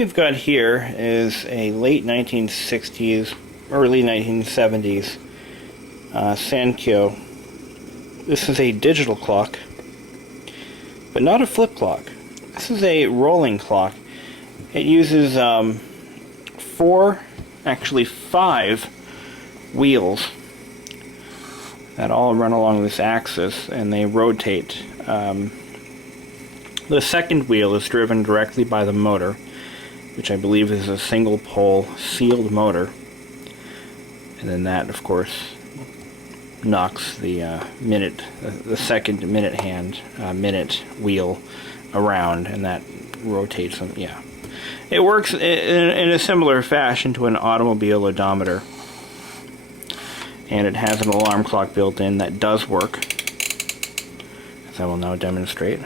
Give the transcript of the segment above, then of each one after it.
we've got here is a late 1960s, early 1970s Sankyo. This is a digital clock, but not a flip clock. This is a rolling clock. It uses five wheels that all run along this axis, and they rotate. The second wheel is driven directly by the motor, which I believe is a single pole sealed motor, and then that, of course, knocks the the second minute wheel around, and that rotates them. Yeah, it works in a similar fashion to an automobile odometer, and it has an alarm clock built in that does work, as I will now demonstrate.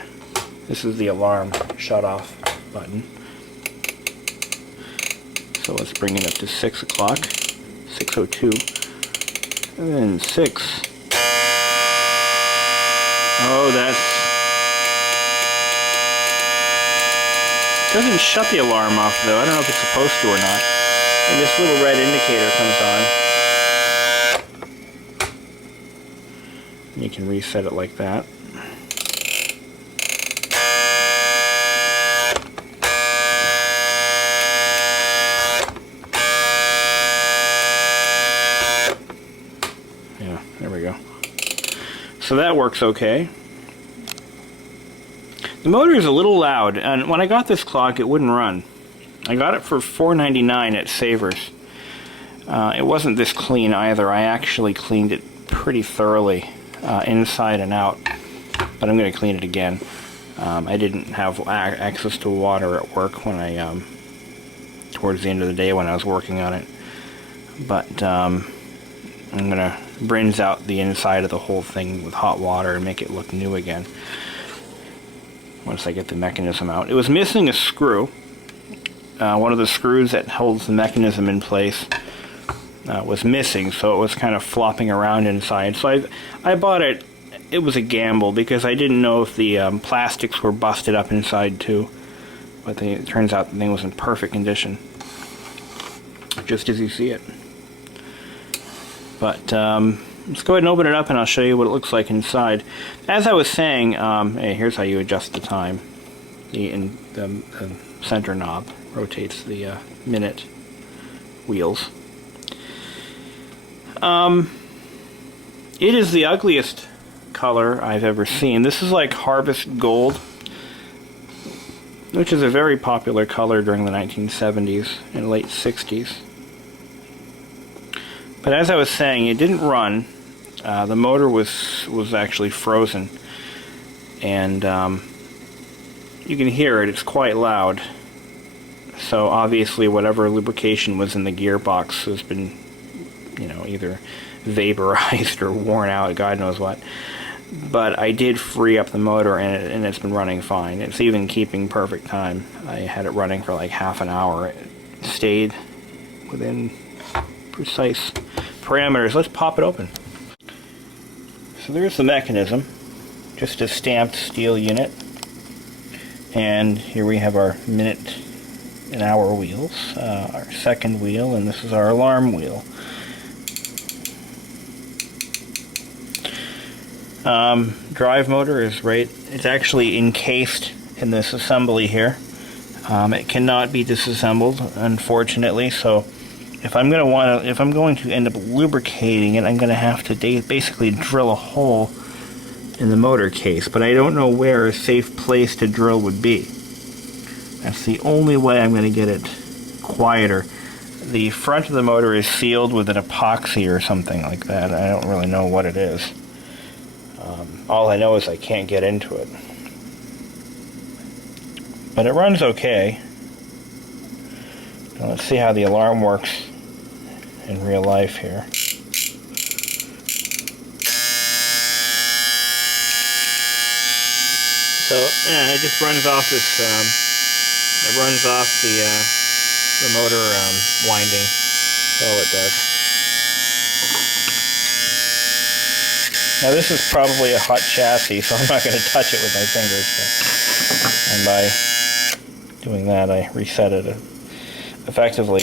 This is the alarm shut-off button. So let's bring it up to 6 o'clock, 6:02, and then 6. Oh, doesn't shut the alarm off though. I don't know if it's supposed to or not. And this little red indicator comes on. You can reset it like that. Yeah, there we go. So that works okay. The motor is a little loud, and when I got this clock it wouldn't run. I got it for $4.99 at Savers. It wasn't this clean either. I actually cleaned it pretty thoroughly, inside and out, but I'm going to clean it again. I didn't have access to water at work when I, towards the end of the day when I was working on it, but I'm going to rinse out the inside of the whole thing with hot water and make it look new again once I get the mechanism out. It was missing a screw. One of the screws that holds the mechanism in place was missing, so it was kind of flopping around inside. So I bought it. It was a gamble because I didn't know if the plastics were busted up inside too, but it turns out the thing was in perfect condition, just as you see it. But let's go ahead and open it up and I'll show you what it looks like inside. As I was saying, hey, here's how you adjust the time. The center knob rotates the minute wheels. It is the ugliest color I've ever seen. This is like Harvest Gold, which is a very popular color during the 1970s and late 60s. But as I was saying, it didn't run. The motor was actually frozen, and you can hear it. It's quite loud. So obviously, whatever lubrication was in the gearbox has been, either vaporized or worn out. God knows what. But I did free up the motor, and it's been running fine. It's even keeping perfect time. I had it running for like half an hour. It stayed within precise parameters. Let's pop it open. So there's the mechanism, just a stamped steel unit, and here we have our minute and hour wheels, our second wheel, and this is our alarm wheel. Drive motor is right, it's actually encased in this assembly here. It cannot be disassembled, unfortunately, so if I'm going to end up lubricating it, I'm going to have to basically drill a hole in the motor case, but I don't know where a safe place to drill would be. That's the only way I'm going to get it quieter. The front of the motor is sealed with an epoxy or something like that. I don't really know what it is. All I know is I can't get into it. But it runs okay. Now let's see how the alarm works in real life here. So yeah, it just runs off this. It runs off the motor winding. That's all it does. Now this is probably a hot chassis, so I'm not going to touch it with my fingers. And by doing that, I reset it effectively.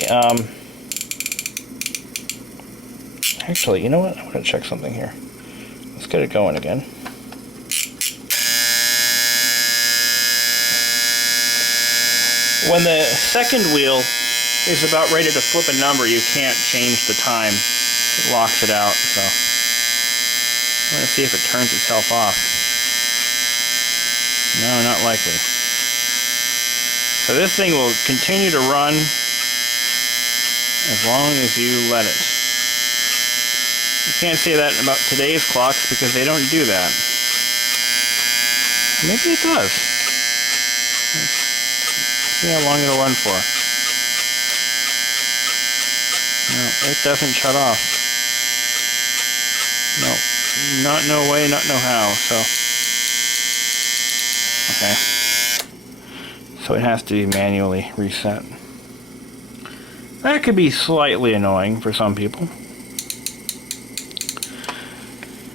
Actually, you know what? I'm going to check something here. Let's get it going again. When the second wheel is about ready to flip a number, you can't change the time. It locks it out, so I'm going to see if it turns itself off. No, not likely. So this thing will continue to run as long as you let it. You can't say that about today's clocks because they don't do that. Maybe it does. Let's see how long it'll run for. No, it doesn't shut off. No, not no way, not no how, so. Okay. So it has to be manually reset. That could be slightly annoying for some people.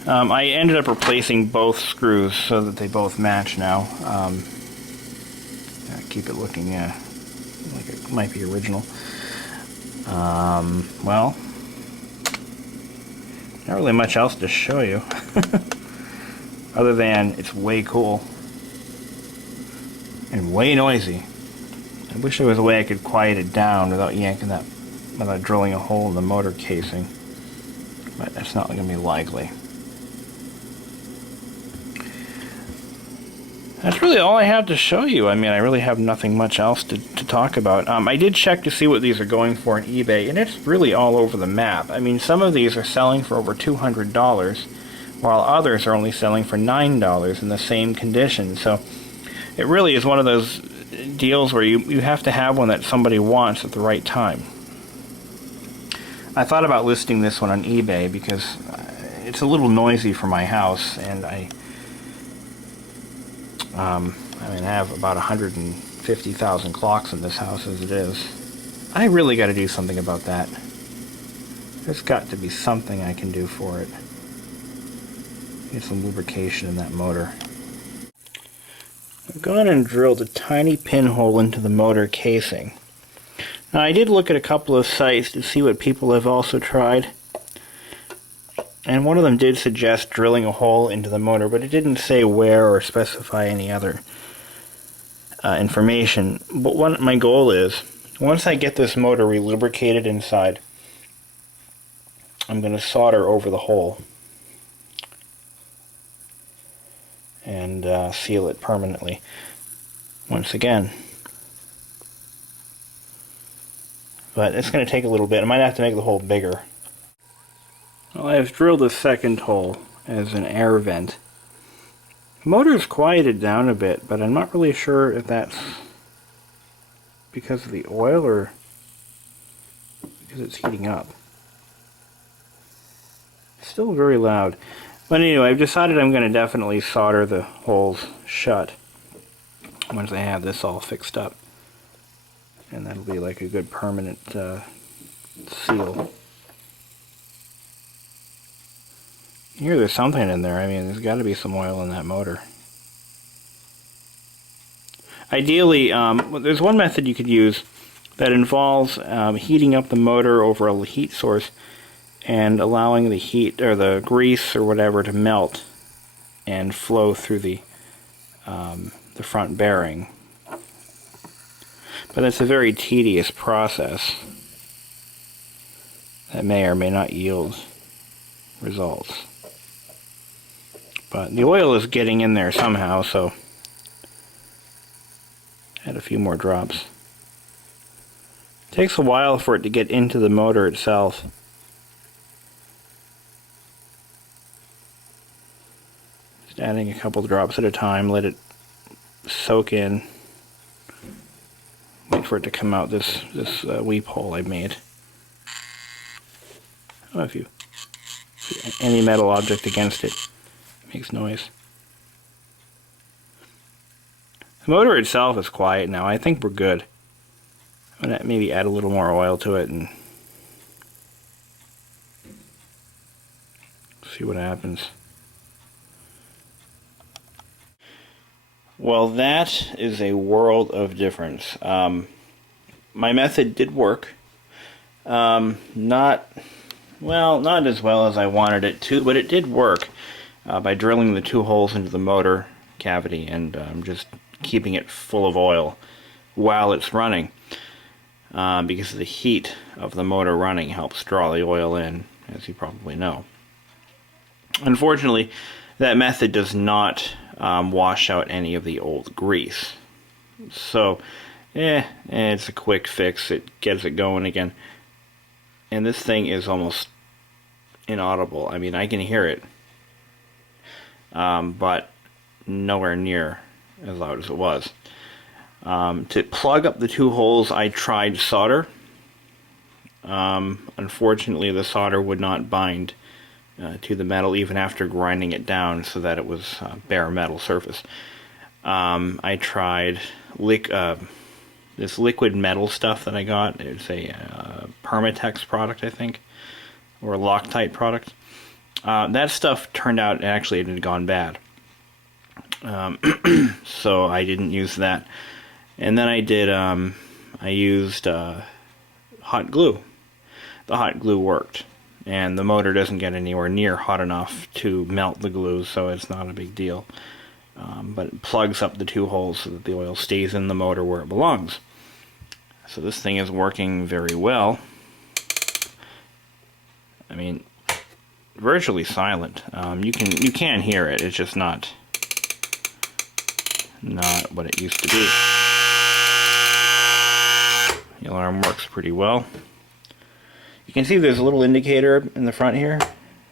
I ended up replacing both screws so that they both match now. Keep it looking like it might be original. Well, not really much else to show you. Other than it's way cool. And way noisy. I wish there was a way I could quiet it down without yanking that, without drilling a hole in the motor casing. But that's not going to be likely. That's really all I have to show you. I mean, I really have nothing much else to talk about. I did check to see what these are going for on eBay, and it's really all over the map. I mean, some of these are selling for over $200, while others are only selling for $9 in the same condition. So it really is one of those deals where you have to have one that somebody wants at the right time. I thought about listing this one on eBay because it's a little noisy for my house, and I have about 150,000 clocks in this house as it is. I really got to do something about that. There's got to be something I can do for it. Get some lubrication in that motor. I've gone and drilled a tiny pinhole into the motor casing. Now, I did look at a couple of sites to see what people have also tried. And one of them did suggest drilling a hole into the motor, but it didn't say where or specify any other information. But what my goal is, once I get this motor relubricated inside, I'm going to solder over the hole and seal it permanently. Once again. But it's going to take a little bit. I might have to make the hole bigger. Well, I've drilled a second hole as an air vent. The motor's quieted down a bit, but I'm not really sure if that's because of the oil or because it's heating up. It's still very loud. But anyway, I've decided I'm going to definitely solder the holes shut once I have this all fixed up. And that'll be like a good permanent seal. Here, there's something in there. I mean, there's got to be some oil in that motor. Ideally, there's one method you could use that involves heating up the motor over a heat source and allowing the heat or the grease or whatever to melt and flow through the front bearing. But it's a very tedious process that may or may not yield results. But the oil is getting in there somehow, so add a few more drops. It takes a while for it to get into the motor itself. Just adding a couple drops at a time, let it soak in. Wait for it to come out this weep hole I made. I don't know if you see any metal object against it. Makes noise. The motor itself is quiet now. I think we're good. I'm going to maybe add a little more oil to it and see what happens. Well, that is a world of difference. My method did work. Not as well as I wanted it to, but it did work by drilling the 2 holes into the motor cavity and just keeping it full of oil while it's running. Because the heat of the motor running helps draw the oil in, as you probably know. Unfortunately, that method does not wash out any of the old grease. So, it's a quick fix. It gets it going again. And this thing is almost inaudible. I mean, I can hear it, but nowhere near as loud as it was. To plug up the 2 holes, I tried solder. Unfortunately, the solder would not bind to the metal even after grinding it down so that it was bare metal surface. I tried this liquid metal stuff that I got. It's a Permatex product, I think, or a Loctite product. That stuff turned out actually it had gone bad, so I didn't use that. And then I used hot glue. The hot glue worked, and the motor doesn't get anywhere near hot enough to melt the glue, so it's not a big deal. But it plugs up the 2 holes so that the oil stays in the motor where it belongs. So this thing is working very well. I mean, virtually silent. You can hear it. It's just not what it used to be. The alarm works pretty well. You can see there's a little indicator in the front here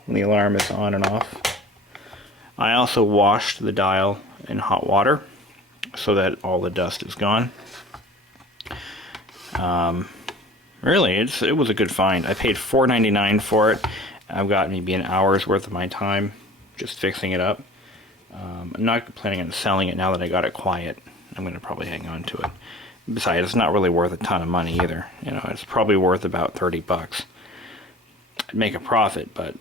when the alarm is on and off. I also washed the dial in hot water so that all the dust is gone. Really, it was a good find. I paid $4.99 for it. I've got maybe an hour's worth of my time just fixing it up. I'm not planning on selling it now that I got it quiet. I'm going to probably hang on to it. Besides, it's not really worth a ton of money either. You know, it's probably worth about 30 bucks. I'd make a profit, but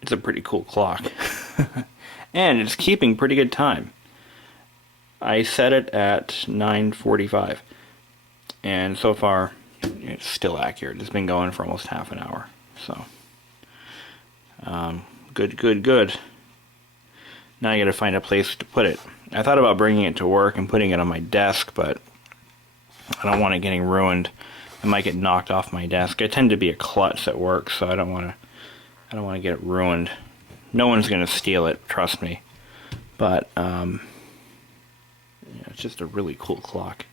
it's a pretty cool clock. And it's keeping pretty good time. I set it at 9:45, and so far it's still accurate. It's been going for almost half an hour. So, good. Now I gotta find a place to put it. I thought about bringing it to work and putting it on my desk, but I don't want it getting ruined. It might get knocked off my desk. I tend to be a klutz at work, so I don't want to get it ruined. No one's gonna steal it, trust me. But it's just a really cool clock.